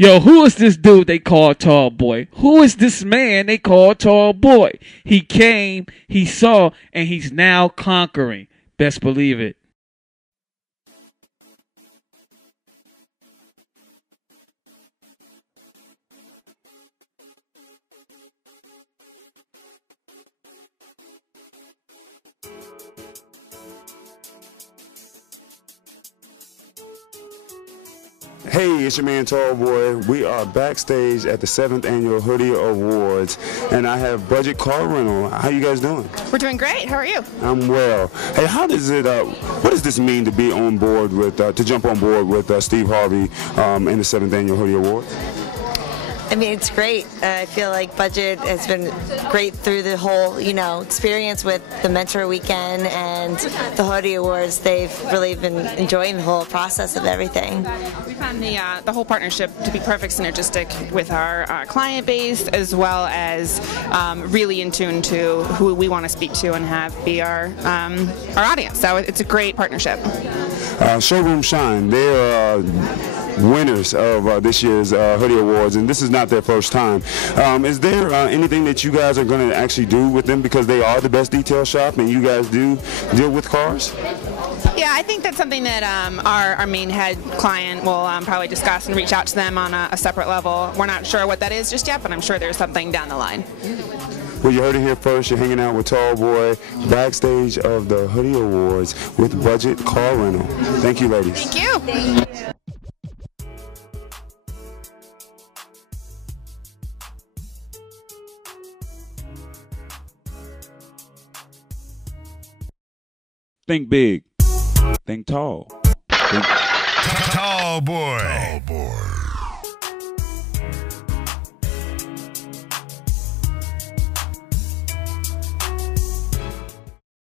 Yo, who is this dude they call Tall Boy? Who is this man they call Tall Boy? He came, he saw, and he's now conquering. Best believe it. Hey, it's your man Tall Boy. We are backstage at the 7th Annual Hoodie Awards, and I have Budget Car Rental. How you guys doing? We're doing great. How are you? I'm well. Hey, how does it? What does this mean to be on board with, to jump on board with Steve Harvey in the 7th Annual Hoodie Awards? I mean, it's great. I feel like Budget has been great through the whole, experience with the Mentor Weekend and the Hoodie Awards. They've really been enjoying the whole process of everything. We found the whole partnership to be perfect synergistic with our client base, as well as really in tune to who we want to speak to and have be our audience. So it's a great partnership. Showroom Shine, they're winners of this year's Hoodie Awards, and this is not their first time. Is there anything that you guys are going to actually do with them, because they are the best detail shop and you guys do deal with cars? Yeah, I think that's something that our main head client will probably discuss and reach out to them on a separate level. We're not sure what that is just yet, but I'm sure there's something down the line. Well, you heard it here first. You're hanging out with Tall Boy backstage of the Hoodie Awards with Budget Car Rental. Thank you, ladies. Thank you. Thank you. Think big. Think tall. Tall Boy. Tall Boy.